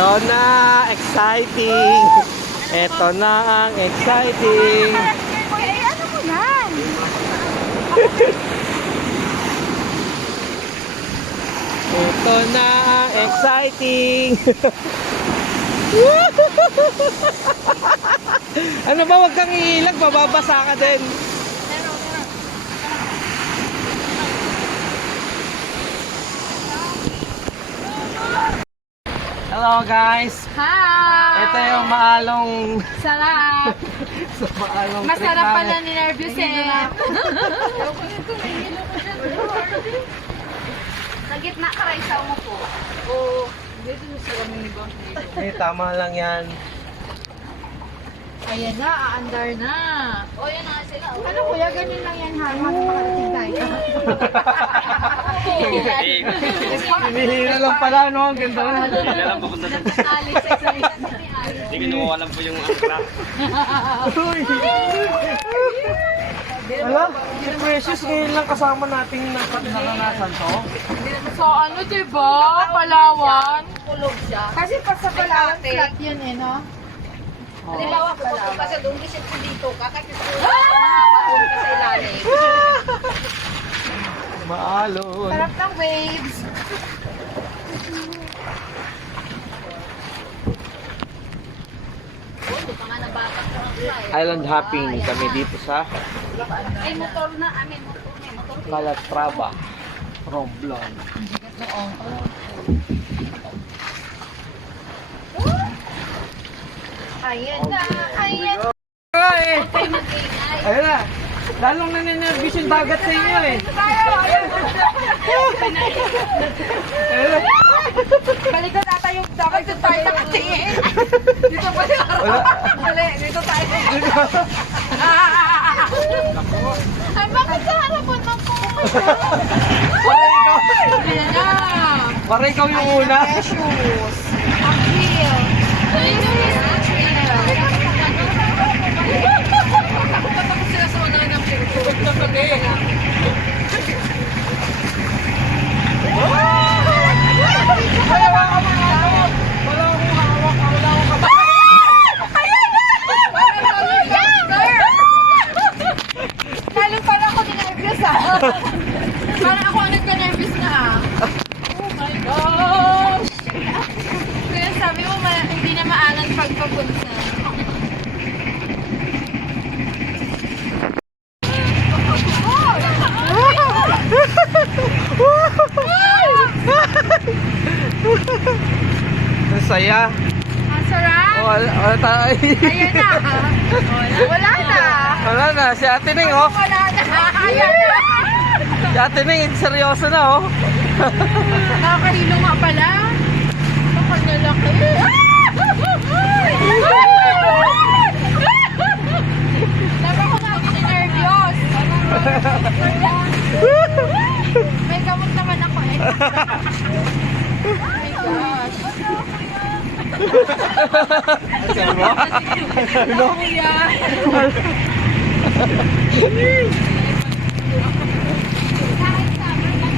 Ito na, exciting. Ito na ang exciting. Eh, ano mo yan? Ito na ang exciting. Ano ba, wag kang iilag, mababasa ka din. Hello guys. Hi! Ito yung maalong Sarap! maalong Masarap trick pala namin. ni Nervous eh. Sa gitna ka rin sa umupo. Oo. Dito sa kami ni Boss. Eh, tama lang yan. Ayan na, aandar na. O, yan na sila. Ano kuya, ganyan lang yan ha. Makakarating tayo. Hinihila lang pala, no? Ang ganda na. Hindi lang papunta doon. Alice, excited. Hindi kinuha lang po yung angkla. Alam, si Precious ngayon lang kasama nating naranasan to. So ano diba? Palawan? Kulog siya. Kasi pag sa Palawan, flat yun eh, no? Halimbawa, pupunta ka sa doon, kasi dito ka, kasi nakakaon ka sa ilalim. Maalon. Sarap ng waves. Island hopping kami dito sa Ay, motor na. Amin, motor na. Motor na. Calatrava, Romblon. Ayan na. Ayan na. Ay! Kayo mag-ingay. Ayun na. Lalong naninervous yung dagat sa inyo eh. Balik na tata yung dapat dito tayo nakatingin. Dito pa yung Wala. Dali, dito tayo. Ay, bakit sa harapan ng pumunta? Para ikaw. Ayan na. Para ikaw yung una. Precious. Ang real. Takot sila sa mga ng Lalong para ako ninervous ah. Parang ako ang nagka-nervous na ah. Oh my gosh! Kaya sabi mo, hindi na maalan pagpapunta. Ang saya. Ang sarap! Wala tayo. Ayan na! Wala na! Wala na. Si Ate Ning, oh. Wala na! Ayan na! Si Ate Ning, seryoso na, oh. Nakakahilo nga pala. Bakal na laki. Dapat ko na nervyos. May gamot naman ako eh. Oh my gosh. Sabi mo? Ano? Kuya.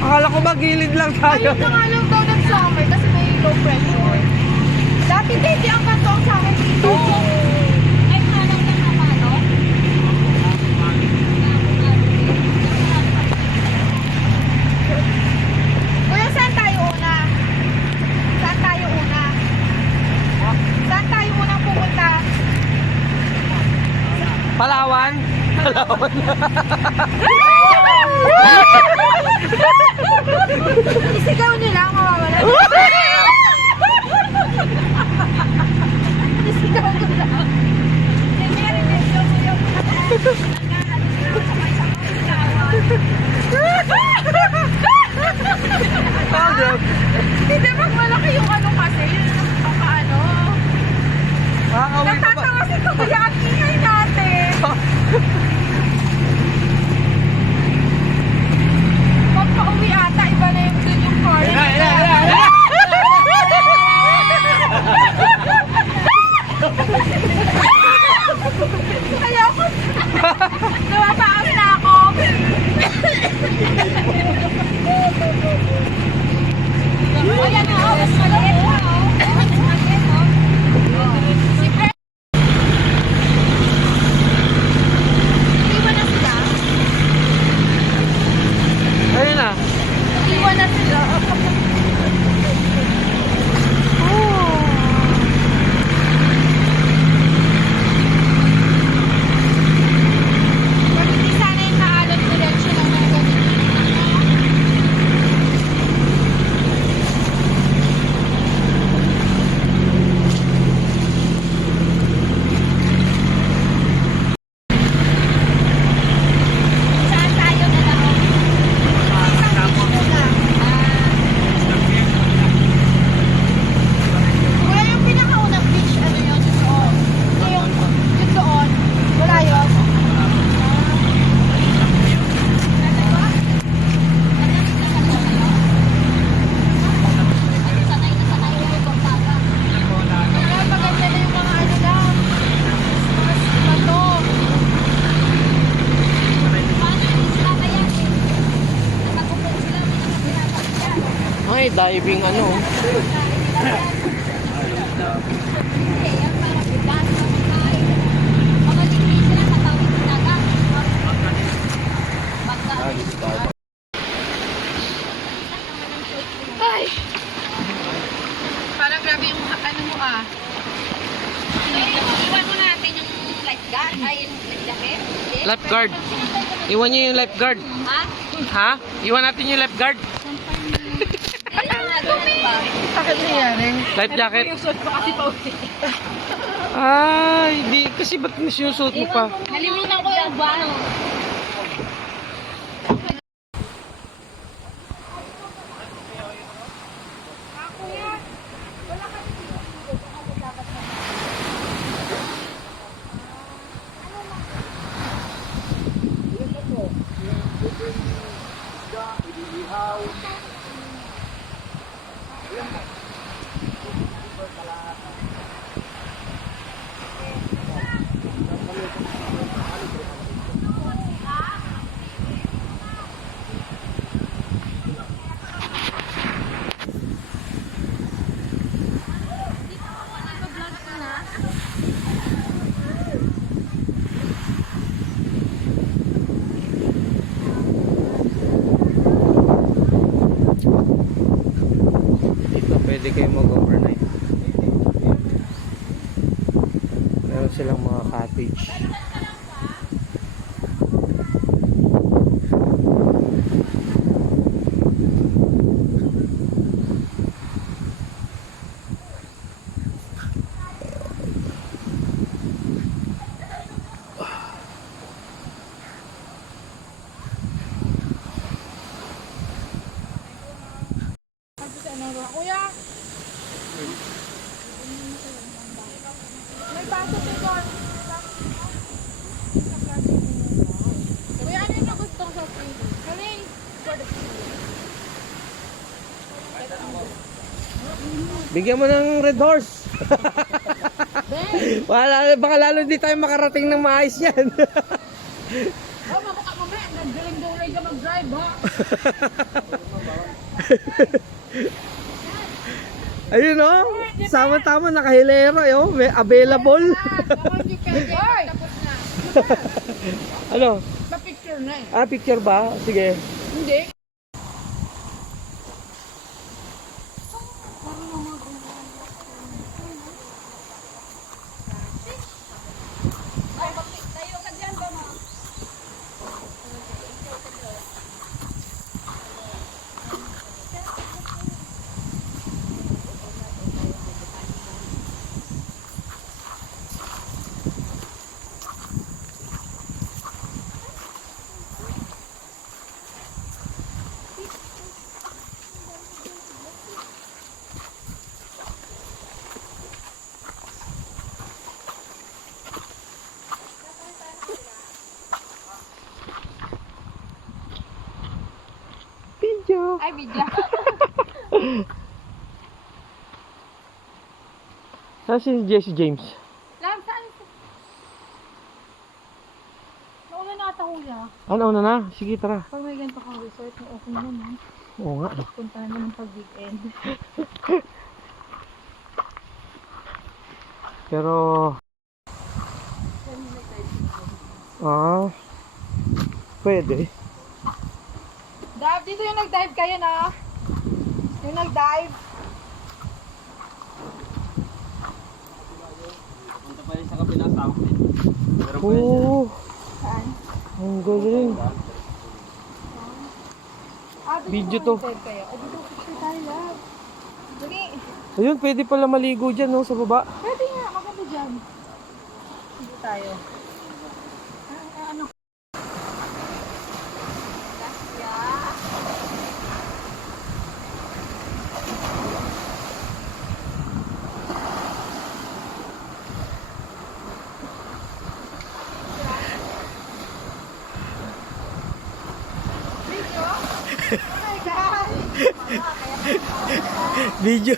Akala ko magilid lang tayo. Ayun na nga lang daw ng summer kasi may low pressure. Dati hindi ang kantong sa akin dito. Ay, halang na naman, no? Kuya, saan tayo una? Saan tayo una? Saan tayo unang pumunta? Palawan? Palawan. Isigaw nyo lang, mawawala. Isigaw nyo lang. Hindi bang malaki yung ano kasi, yung paano. Makakawin ka ba? Natatawa si Kuya ang ingay natin. Pagpa-uwi ata, iba na yung dun yung car. Kaya ako, nawapaas na ako. Ayan na, mas maliit pa, oh. Naiwan na sila. Pag hindi sana yung naalon diretso lang na ganun. Saan tayo na lang? Wala yung pinakaunang beach, ano yun? Doon. Yung doon. Wala yun. Kaya maganda na yung mga ano lang. Bato. Ay, diving ano. Ay! Parang grabe yung ano mo ah. Iwan mo natin yung lifeguard. Ay, yung life jacket. Lifeguard. Iwan niyo yung lifeguard. Ha? Ha? Iwan natin yung lifeguard. Kailangan natin ba? Bakit nangyari? Life jacket. Suot ko kasi pauwi. Ay, di. Kasi ba't sinusuot mo pa? Nalimutan ko yung buwan. Dito pwede kayo mag-overnight. Meron silang mga cottage. Kuya! May baso sa doon. Kuya, ano yung gusto ko sa free? Kaling! Bigyan mo ng red horse. Baka lalo hindi tayo makarating ng maayos yan. Oh, mabuka mo men! Naggaling-galing ka mag-drive, ha? Ayun o, sama-tama nakahilera yo, may available. Hoy! Tapos na. Ano? Pa-picture na eh. Ah, picture ba? Sige. Hindi. Video. Ay, video. Saan si Jesse James? Lang, saan? Nauna na ata kuya. Ano na? Sige, tara. Pag may ganito kang resort, may open naman. Oo nga. Punta naman pag weekend. Pero... pwede. Dive, dito yung nag-dive kayo na. Yung nag-dive. Punta pa rin sa kabilang tawag din. Pero po yan siya. Oo. Saan? Ang galing. Video to. Nag-dive kayo. O, dito picture tayo, love. Dali. Ayun, pwede pala maligo dyan, no, sa baba. Pwede nga, maganda dyan. Dito tayo. Ano? Video.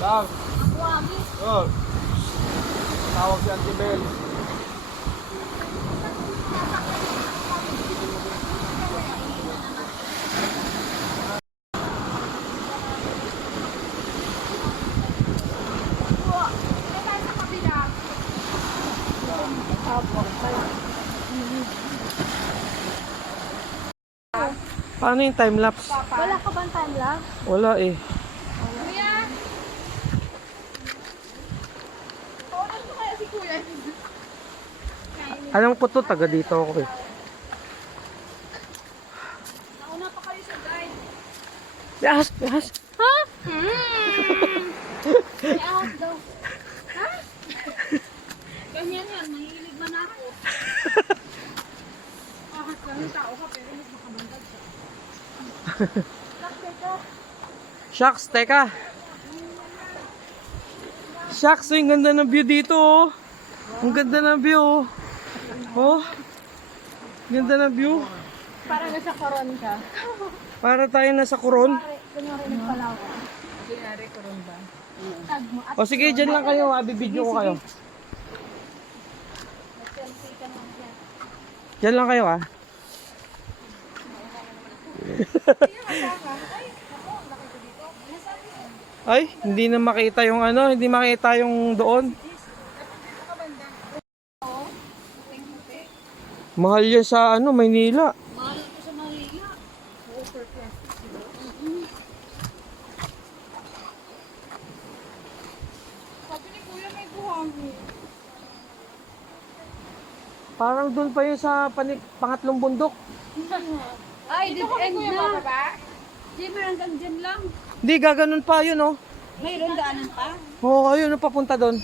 Tawag. Oh. Tawag si Auntie Bel. Paano yung time-lapse? Wala ka bang time lang? Wala eh. Kuya! Paunan ko kaya si Kuya. Alam ko to, taga dito ako eh. Nauna pa kayo sa guide. Yes, yes. Ha? May ahas daw. Ha? Ganyan yan, mahilig man ako. Ahas lang yung tao ka pero mas makamandag siya. Shucks, teka. Shucks, ang ganda ng view dito oh. Ang ganda ng view oh. Oh. Ganda ng view. Parang nasa koron ka. Para tayo nasa Coron. Kunyari nagpalawan. Kunyari koron ba? Tag mo. O sige, dyan lang kayo. Bibidyo ko kayo. Dyan lang kayo ah. Ay, hindi na makita yung ano, hindi makita yung doon. Mahal yan sa ano, Maynila. Mahal ko sa Maria. Sabi ni Kuya may buhangin. Parang doon pa yun sa pangatlong bundok. Ay, dead end Kuya na. bababa? Di ba hanggang dyan lang? Hindi, gaganon pa yun oh. Mayroon daanan pa? Oo, ayun, papunta doon.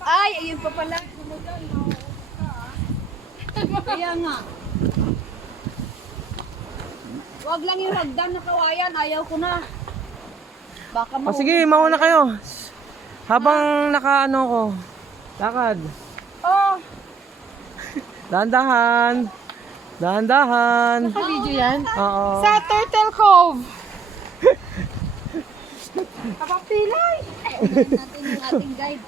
Ay, ayun pa pala. Kaya nga. Wag lang yung hagdan na kawayan. Ayaw ko na. Baka O sige, mauna kayo. Habang nakaano ko. Lakad. Oh, Dahan-dahan. Dahan-dahan. naka-video yan? Oo. Sa Turtle Cove. Kapapilay. natin yung ating guide.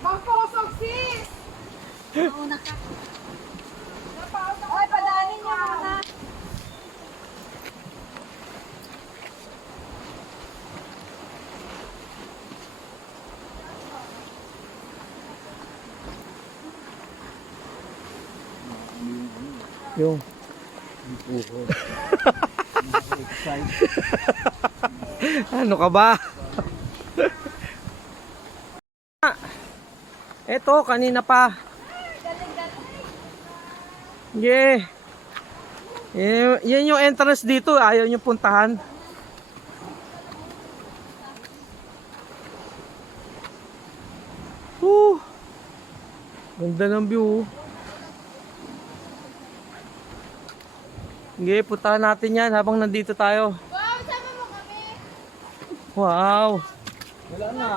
Magpakasok sis. Mauna ka. Ay, padaanin niyo muna. Yung. Ano ka ba? Eto, kanina pa. Yeah. Yan yung entrance dito. Ayaw nyo puntahan. Ganda ng view. Sige, puntahan natin yan habang nandito tayo. Wow, sama mo kami. Wow. Wala na.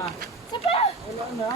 Wala na.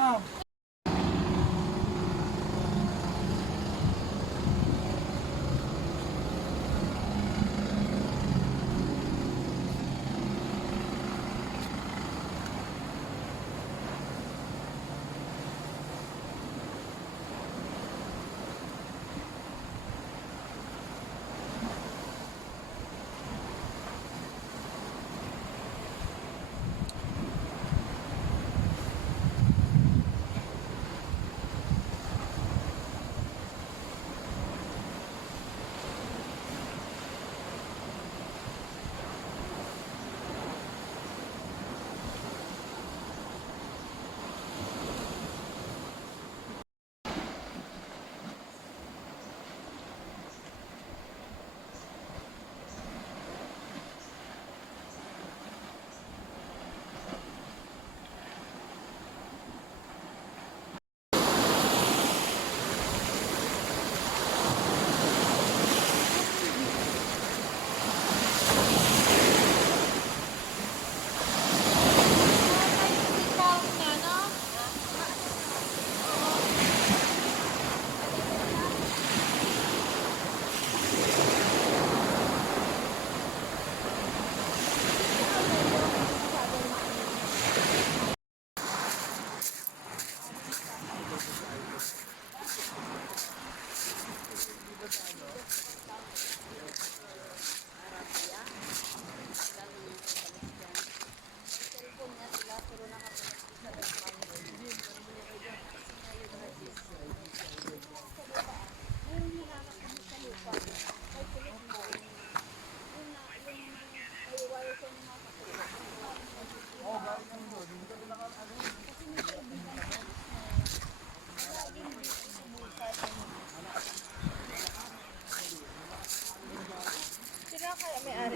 Oh,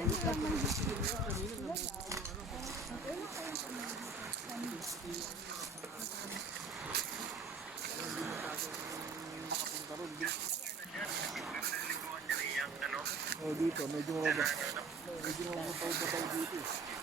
dito, medyo mababa. Medyo mababa dito.